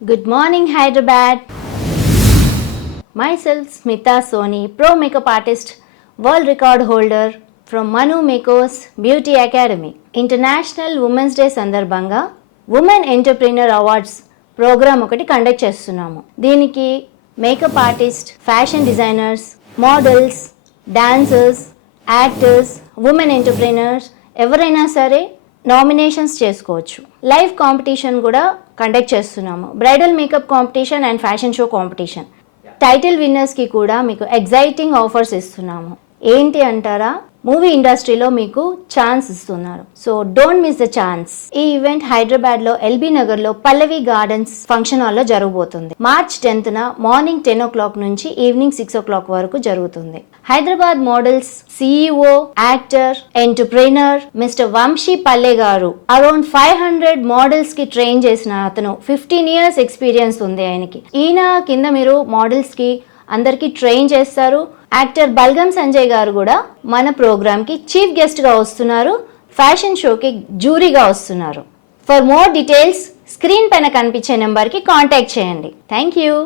Good morning, Hyderabad. Myself, Smita Soni, pro makeup artist, world record holder from Manu Makers Beauty Academy. International Women's Day సందర్భంగా women entrepreneur awards program ఒకటి conduct చేస్తున్నాము. దీనికి makeup artist, fashion designers, models, dancers, actors, women entrepreneurs ఎవరైనా సరే nominations చేసుకోవచ్చు. Live competition కూడా conduct చేస్తున్నాము. Bridal makeup competition and fashion show competition. Title విన్నర్స్కి కూడా మీకు ఎగ్జైటింగ్ ఆఫర్స్ ఇస్తున్నాము. ఏంటి అంటారా? మూవీ ఇండస్ట్రీలో మీకు ఛాన్స్ ఇస్తున్నారు. So don't miss the chance. ఈ ఈవెంట్ హైదరాబాద్లో ఎల్బీ నగర్లో పల్లవి గార్డెన్స్ ఫంక్షన్ హాల్లో జరగబోతుంది. మార్చ్ 10th మార్నింగ్ 10 o'clock నుంచి ఈవినింగ్ 6 o'clock వరకు జరుగుతుంది. Hyderabad models CEO, actor, entrepreneur mister Vamshi Palle గారు అరౌండ్ 500 మోడల్స్ కి ట్రైన్ చేసిన అతను. 15 years ఎక్స్పీరియన్స్ ఉంది ఆయనకి. ఈయన కింద మీరు మోడల్స్ కి అందరికి ట్రైన్ చేస్తారు. యాక్టర్ బల్గం సంజయ్ గారు కూడా మన ప్రోగ్రామ్కి చీఫ్ గెస్ట్గా వస్తున్నారు. ఫ్యాషన్ షోకి జ్యూరీగా వస్తున్నారు. ఫర్ మోర్ డీటెయిల్స్ స్క్రీన్ పైన కనిపించే నెంబర్కి కాంటాక్ట్ చేయండి. Thank you.